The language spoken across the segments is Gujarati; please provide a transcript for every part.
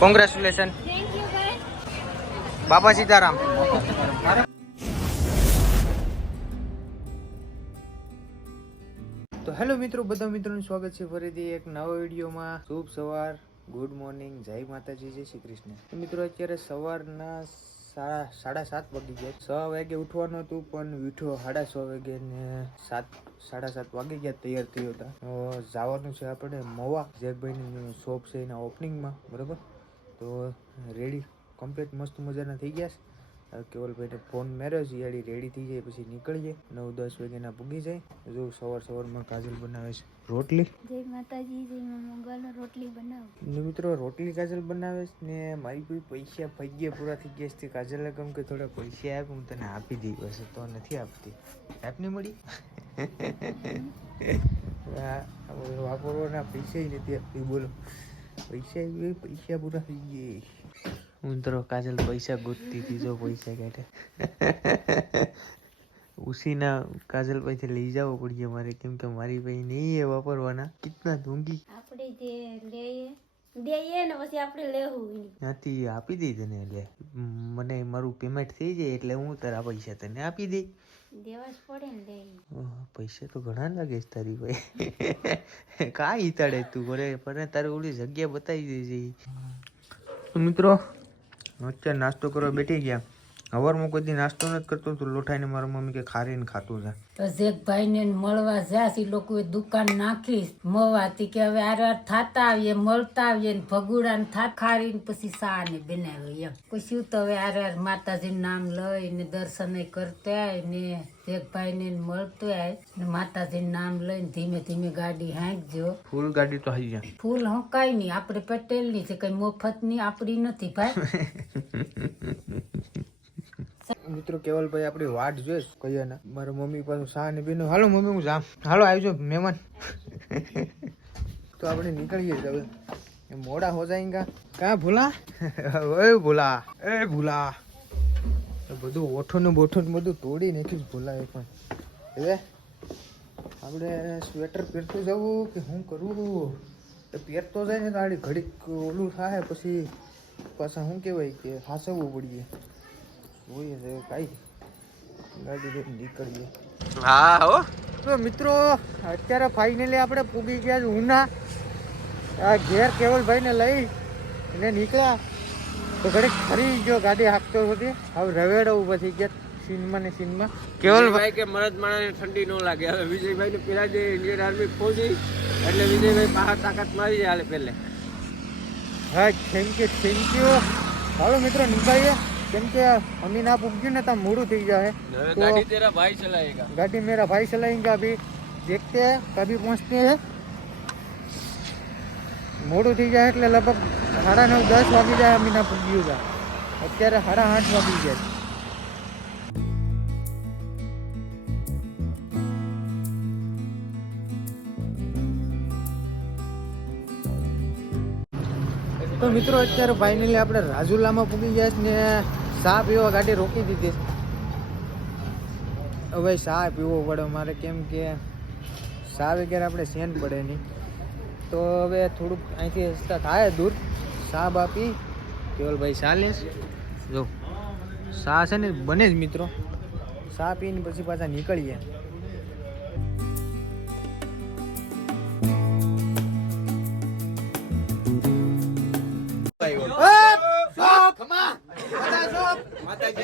કોંગ્રેચ્યુલેશન બાપા સીતારામ. તો હેલો મિત્રો, બધા મિત્રોનું સ્વાગત છે ફરીથી એક નવા વિડીયોમાં. શુભ સવાર, ગુડ મોર્નિંગ, જય માતાજી, જય શ્રી કૃષ્ણ. તો મિત્રો અત્યારે સવારના 7:30 વાગી ગયા. 6 વાગે ઉઠવાનું હતું પણ ઉઠ્યો 6:30 વાગે ને 7:30 વાગી ગયા. તૈયાર થયો હતા. જવાનું છે આપણે મવા, જેકભાઈની શોપ છે એના ઓપનિંગમાં, બરોબર. તો રેડી કમ્પ્લીટ મસ્ત મજાના થઈ ગયા છે. કેવલભાઈને ફોન મેર્યો છે, યાડી રેડી થઈ જાય પછી નીકળીએ. 9-10 વાગ્યાના પૂગી જાય. જો સવારમાં કાજલ બનાવે છે રોટલી. જય માતાજી, જય મંગલ. રોટલી બનાવ ને મિત્રો રોટલી કાજલ બનાવે છે ને મારી કોઈ પૈસા ભાગ્ય પૂરા થઈ ગયા છે. કાજલે કેમ કે થોડા પૈસા આપ, હું તને આપી દઈ, બસ તો નથી આપતી. આપની મળી વાપરવાના પૈસા નથી આપતી. બોલો પૈસા પૂરા થઈ ગયા. હું તો કાજલ પૈસા ગોતતી હતી, જો પૈસા કાઢે. ઉસીના કાજલ પાસેથી લઈ જવો પડશે મારે, કેમ કે મારી પાસે નહીં એ વાપરવાના. કિતના દૂંગી આપણે જે દઈએ ને પછી આપણે લેવું ત્યાંથી આપી દઈ તને. એટલે મને મારું પેમેન્ટ થઈ જાય એટલે હું તારા પૈસા તને આપી દઈ. દેવા જ પડે ને લઈ. પૈસા તો ઘણા લાગે છે તારી ભાઈ. કાંઈ હિતાડે તું પર તારી ઓલી જગ્યા બતાવી દેજે. મિત્રો અત્યારે નાસ્તો કરવા બેઠી ગયા. હવારમાં કોઈ દી નાસ્તો નથી કરતો તો લોઠાઈને મારા મમ્મી કે ખારીને ખાતું છે. તો જેકભાઈ ને મળવા જાસી લોકોએ દુકાન નાખી મવાથી કે હવે આર થાતા આવીએ, મળતા આવીએ ને ભગુડા ને થાત ખારીને પછી સા ને બનાવી એમ. પછી તો હવે આર માતાજીનું નામ લઈને દર્શન કરતા આય ને જેકભાઈ ને મળતો આય ને માતાજીનું નામ લઈને ધીમે ધીમે ગાડી હાંકજો. ફૂલ ગાડી તો આવી જાય. ફૂલ હંકાય નહીં, આપણે પટેલ ની છે, કઈ મફત ની આપડી નથી ભાઈ. મિત્રો કેવલભાઈ આપણી વાટ જોઈશ કહીએ ને. મારા મમ્મી પાછું શા ને બેનો હાલો મમ્મી હું જામ, હાલો આવજો મહેમાન. તો આપણે નીકળીએ હવે. મોડા હો જાયંગા. ક્યાં ભૂલા? એ ભૂલા, એ ભૂલા બધું ઓઠો ને બોઠો ને બધું તોડી નાખ્યું ભૂલા. એ પણ હવે આપણે સ્વેટર પહેરતું જવું કે શું કરવું? એ પહેરતો જાય ને તો આડી ઘડીક ઓલું થાય પછી પાછા શું કહેવાય કે હાસવવું પડીએ. જોઈએ છે કાંઈ ગાડી લઈને નીકળીએ. હા હો. તો મિત્રો અત્યારે ફાઇનલી આપણે પૂગી ગયા છે ઉના. આ ઘેર કેવલભાઈને લઈ એને નીકળ્યા તો ઘડીક ફરી ગયો, ગાડી હાંકતો હતી. હવે રવેડા ઊભા થઈ ગયા સીનમાં ને સીનમાં. કેવલભાઈ કે મરદ માણસને ઠંડી ન લાગે. હવે વિજયભાઈ ને પેલા જે ઇન્ડિયન આર્મી પહોંચી એટલે વિજયભાઈ બહાર તાકાત મારી જાય પહેલે. હા થેન્ક યુ. હાલો મિત્રો નીકળીએ, કેમ કે અમી ના પૂછ્યું ને તો મોડું થઈ જાય. गाड़ी तेरा भाई चलाएगा, गाड़ी मेरा भाई चलाएगा. अभी देखते हैं कभी पहुंचते हैं. મોડું થઈ જાય એટલે લગભગ 9:30-10 વાગી જાય. અમી ના પૂછ્યું છે અત્યારે 8:30 વાગી જાય. તો મિત્રો અત્યારે ફાઇનલી આપણે રાજુલામાં પૂગી ગયા છે ને ચા પીવા ગાડી રોકી દીધી. હવે ચા પીવો પડે મારે, કેમ કે ચા વગેરે આપણે સેન પડે નહીં. તો હવે થોડુંક અહીંથી રસ્તા થાય દૂર. ચા બાપી કેવલભાઈ ચા લેશ. જો ચા છે ને બને જ મિત્રો. ચા પીને પછી પાછા નીકળીએ.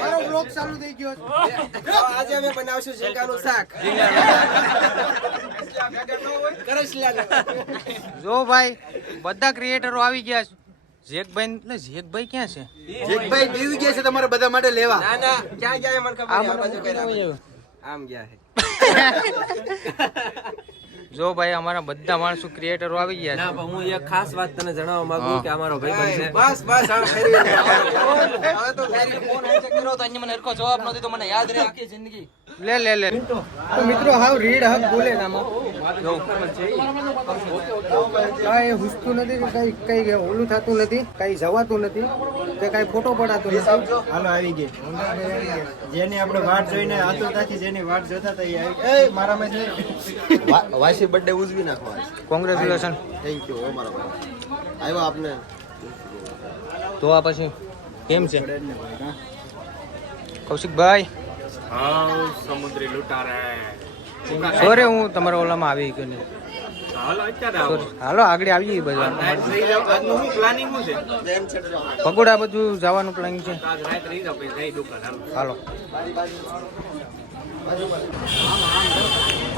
મારો બ્લોગ ચાલુ થઈ ગયો. આજે અમે બનાવશું ઝીંગાનું શાક. જો ભાઈ બધા ક્રિએટરો આવી ગયા છે. જેકભાઈ ક્યાં છે? જેકભાઈ દીવી ગયા છે તમારે બધા માટે લેવા. ના ના ક્યાં ગયા મને ખબર. આમ ગયા છે. જો ભાઈ અમારા બધા માણસો ક્રિએટરો આવી ગયા છે. ના હું એક ખાસ વાત તને જણાવવા માંગુ કે અમારો ભાઈ છે. બસ હવે તો ફોન હેન્ડશેક કર્યો તો અહીંયા મને હરખો જવાબ નહોતી તો મને યાદ રહે આખી જિંદગી. લે તો મિત્રો હાવ રીડ હક બોલે નામાં. કાંઈ હુસતું નથી, કઈ ઓલું થતું નથી, કઈ જવાતું નથી. કે કાંઈ ફોટો પડાતો નથી. હાલો આવી ગઈ મંગળભાઈ આવી ગયા. જેની આપણે વાટ જોઈને આતુરતાથી જેની વાટ જોતા હતા એ આવી એ મારામાં છે વાસી બર્થડે ઉજવી નાખવા કોંગ્રેચ્યુલેશન. થેન્ક યુ મારા ભાઈ આવ્યો આપને તો આ પછી કેમ છે કૌશિકભાઈ? સમુદ્રી લૂંટારે સોરે હું તમારા ઓલામાં આવી ગયો ને. હાલો અત્યારે આવો હાલો આગળ આવીએ બધા. રાત રહી જાવ આજનું શું પ્લાનિંગ શું છે પગોડા બધું જવાનું પ્લાનિંગ છે. આજ રાત રહી જાવ પછી જઈ દુકાન હાલો હાલો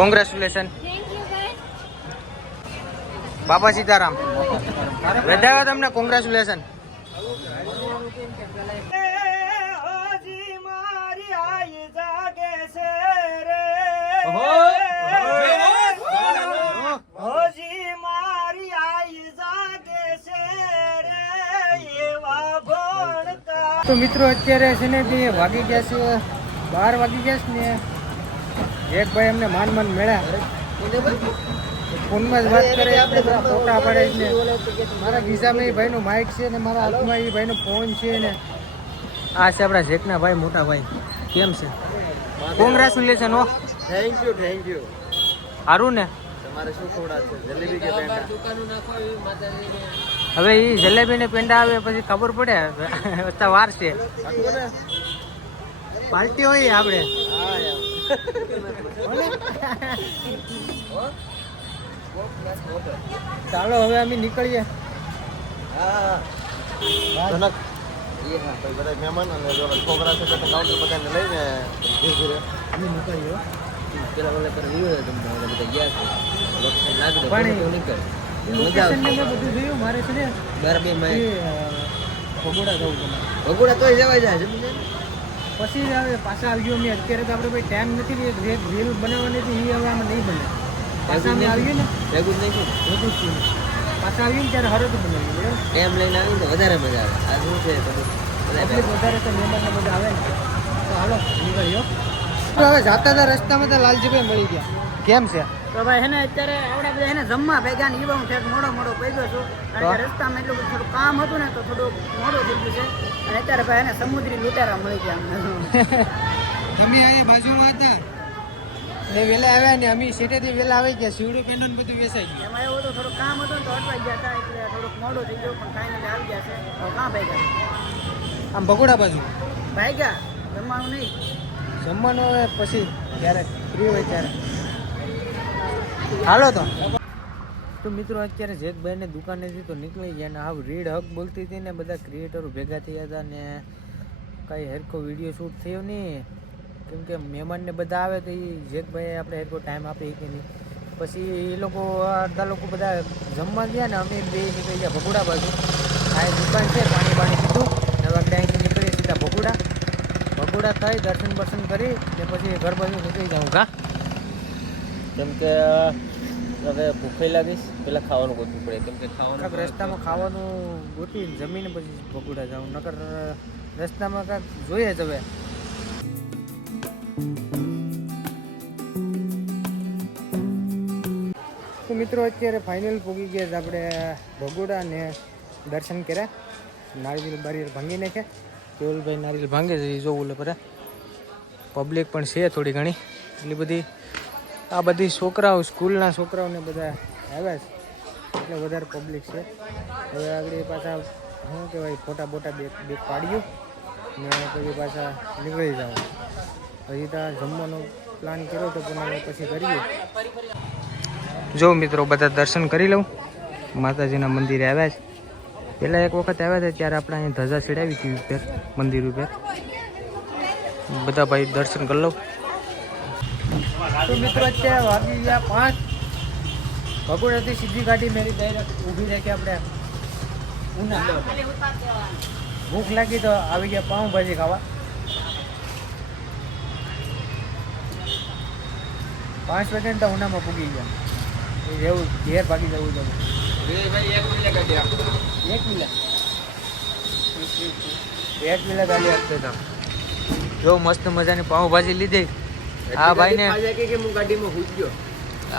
કોંગ્રેચ્યુલેશન બાપા સીતારામ. વધાવ્યા તમને કોંગ્રેચ્યુલેશન. તો મિત્રો અત્યારે છે ને બે વાગી ગયા છે, 12 વાગી ગયા છે ને. એક ભાઈ અમને માન મળ્યા, ફોનમાં જ વાત કરે, આપણે બધા ફોટા પાડે છે ને. મારા ગીઝામાં એ ભાઈનો માઇક છે ને મારા હાથમાં એ ભાઈનો ફોન છે ને. આ છે આપણા જેકના ભાઈ, મોટા ભાઈ. કેમ છે? કોંગ્રેચ્યુલેશન હો. થેન્ક યુ સારું ને? તમારે શું ખવડાવશે જલેબી કે પેંડા? હવે એ જલેબી ને પેંડા આવે પછી ખબર પડે, અત્યારે વાર છે. પાર્ટી હોય આપણે. ચાલો હવે અમે નીકળીએ. જનક એ હા ભાઈ બધા મહેમાન અને જો છોકરા છે તો કાઉન્ટર બધાને લઈને ધીરે ધીરે અમે નીકળીએ. પેલા ઓલા પર વ્યૂ હોય તમને ઓલા બધા ગયા છે લોકેશન લાગી દો પણ તો નીકળ લોકેશન ને મેં બધું જોયું. મારે છે ને બરાબર મેં ભગોડા જવું છે. ભગોડા તોય જવાય જાય સમજે ને પછી હવે પાછા આવી ગયો અમે. અત્યારે તો આપણે ભાઈ ટાઈમ નથી, રીલ બનાવવાની હતી, એ હવે આમાં નહીં બને. પાછા અમે આવી ને ભેગું જ નહીં થયું બધું જ થયું. પાછા આવીએ ને ત્યારે હરત બનાવી બરાબર. ટાઈમ લઈને આવીને તો વધારે મજા આવે આ શું છે બધું બધા પબ્લિક વધારે તો મહેમાન ને બધા આવે ને. તો હાલો નીકળ્યો. તો હવે જાતા હતા રસ્તામાં તો લાલજીભાઈ મળી ગયા. કેમ છે? તો ભાઈ હેને અત્યારે આવડા બધા હેને જમવા ભેગા ને ઈવા હું ઠેક મોડો પૈગો છું. કારણ કે રસ્તામાં એટલું બધું થોડું કામ હતું ને તો થોડું મોડું થઈ ગયું છે. અને અત્યારે ભાઈ હેને સમુદ્રી લૂંટારા મળી ગયા અમને. તમે અહીંયા બાજુમાં હતા ને વેલા આવ્યા ને અમે સેટેથી વેલા આવી ગયા. સીવડું પેન્ડન બધું વેચાઈ ગયું. એમાં એવું હતું થોડું કામ હતું ને તો અટવાઈ ગયા હતા એટલે થોડુંક મોડું થઈ ગયું પણ ફાઇનલી આવી ગયા છે. હવે કાં ભાઈ આમ ભગોડા બાજુ ભાઈ ગયા જમવાનું નહીં. જમવાનું હવે પછી ક્યારેક ફ્રી હોય ત્યારે. હાલો તો મિત્રો અત્યારે જેકભાઈને દુકાનેથી તો નીકળી ગયા ને આવું રીડ હક બોલતી હતી ને બધા ક્રિએટરો ભેગા થયા હતા ને કાંઈ હેરખો વિડીયો શૂટ થયો નહીં. કેમ કે મહેમાનને બધા આવે તો એ જેકભાઈએ આપણે હેરખો ટાઈમ આપી કે નહીં. પછી એ લોકો અડધા લોકો બધા જમવા ગયા ને અમે બે નીકળી ગયા ભગોડા બાજુ. આ દુકાન છે, પાણી પીધું ને હવે આપણે અહીંથી નીકળીએ સીધા ભગોડા થઈ દર્શન બર્શન કરી ને પછી ઘર બાજુ નીકળી જાઉં. કા કેમ કે હવે ભૂખે લાગીશ પેલા ખાવાનું ગોતવું પડે કેમ કે ખાવાનું રસ્તામાં ખાવાનું ગોતી જમીને પછી ભગોડા જાઉં, નકર રસ્તામાં કાંઈક જોઈએ જ હવે. તો મિત્રો અત્યારે ફાઇનલ પહોંચી ગયા આપણે ભગોડા ને દર્શન કર્યા. નારિયેલ બારિયેલ ભાંગી નાખે. કેવલભાઈ નારિયેલ ભાંગે છે એ જોવું પડે. પબ્લિક પણ છે થોડી ઘણી, એટલી બધી. આ બધી છોકરાઓ સ્કૂલના છોકરાઓને બધા આવ્યા છે એટલે વધારે પબ્લિક છે. હવે આગળ પાછા શું કહેવાય ફોટા બોટા બે પાડ્યું ને પછી પાછા નીકળી જાવ. હજી ત્યાં જમવાનો પ્લાન કર્યો તો પણ પછી કરીએ. જો મિત્રો બધા દર્શન કરી લઉં. માતાજીના મંદિરે આવ્યા છે. પહેલાં એક વખત આવ્યા હતા ત્યારે આપણે અહીંયા ધજા ચડાવી હતી ઉપર મંદિર ઉપર. બધા ભાઈ દર્શન કરી લઉં. તો મિત્રો અત્યારે વાગી ગયા 5. ભગોડાથી સીધી ગાડી મેરી ડાયરેક્ટ ઊભી રાખી આપણે ઉના. ભૂખ લાગી તો આવી ગયા પાઉંભાજી ખાવા. 5 વાગે તો ઉનામાં પૂગી ગયા. એવું ઘેર ભાગી જવું જવું. 1 મિનિટ ગાડી આપતો હતો. જો મસ્ત મજાની પાઉંભાજી લીધી. હા ભાઈને હું ગાડીમાં હુજ ગયો.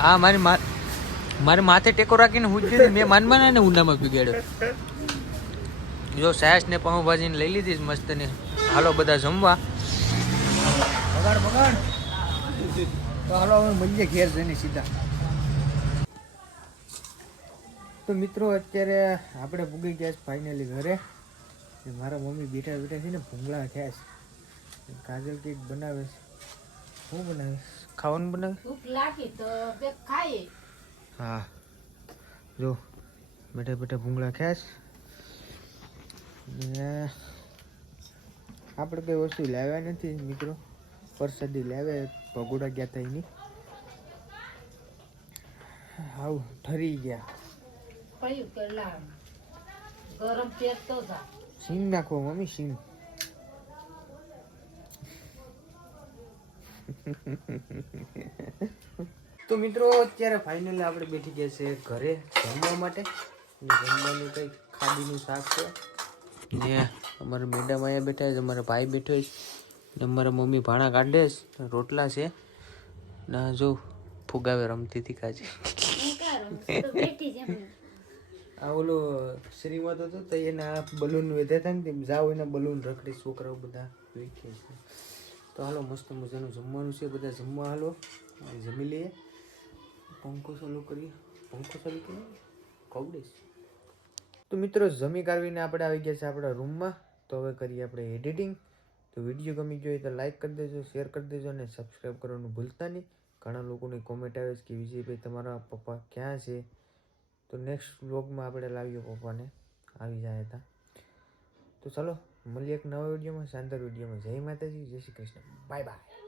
હા મારી માથે ટેકો રાખીને હું જ મેં માનવાના ને ઉનામાં પીગાડ્યો. જો સાસ ને પાઉંભાજીને લઈ લીધી છે મસ્ત ને. હાલો બધા જમવા. બગાડ તો હાલો હવે મળીએ ઘેર જઈને સીધા. તો મિત્રો અત્યારે આપણે પૂગી ગયા છે ફાઇનલી ઘરે. મારા મમ્મી બેઠા બેઠા છે ને ભૂંગળા થયા છે. કાજલ કેક બનાવે છે. શું બનાવે? ખાવાનું બનાવે? ભૂખ લાગી તો બે ખાઈએ. હા જો બેઠા બેઠા ભૂંગળા ખાસ. ને આપણે કઈ વસ્તુ લાવ્યા નથી મિત્રો. પરસાદી લાવ્યા ભગોડા ગયા હતા એની. હાવ ઠરી ગયા. કયું કે લાવ ગરમ તેલ તો જા. સીંગ નાખો મમ્મી સીંગ. તો મિત્રો અત્યારે ફાઇનલી આપણે બેઠી ગયા છે ઘરે જમવા માટે. જમવાનું કંઈક ખાડીનું શાક છે ને અમારા મેડમ અહીંયા બેઠા છે, અમારા ભાઈ બેઠો છે ને અમારા મમ્મી ભાણા કાઢે છે. રોટલા છે ને જો ફુગાવે રમતી હતી કાજી. હું કાં રમું? તો બેઠી જ એમ. આ ઓલો શ્રીમત હતો તો એના બલૂન વધ્યા હતા ને તેમ જાઓ એના બલૂન રખડી છોકરાઓ બધા વેચે છે. તો હાલો મસ્ત મજાનું જમવાનું છે. બધા જમવા હાલો જમી લઈએ. પંખો ચાલુ કરીએ. પંખો ચાલુ કરીએ કવડીશ. તો મિત્રો જમી કાઢવીને આપણે આવી ગયા છે આપણા રૂમમાં. તો હવે કરીએ આપણે એડિટિંગ. તો વિડીયો ગમી ગયો હોય તો લાઈક કરી દેજો, શેર કરી દેજો અને સબસ્ક્રાઈબ કરવાનું ભૂલતા નહીં. ઘણા લોકોની કોમેન્ટ આવે છે કે વિજયભાઈ તમારા પપ્પા ક્યાં છે? તો નેક્સ્ટ વ્લોગમાં આપણે લાવીએ પપ્પાને. આવી જાય હતા. તો ચાલો મળીએ એક નવા વિડીયોમાં, શાનદાર વિડીયોમાં. જય માતાજી, જય શ્રી કૃષ્ણ, બાય બાય.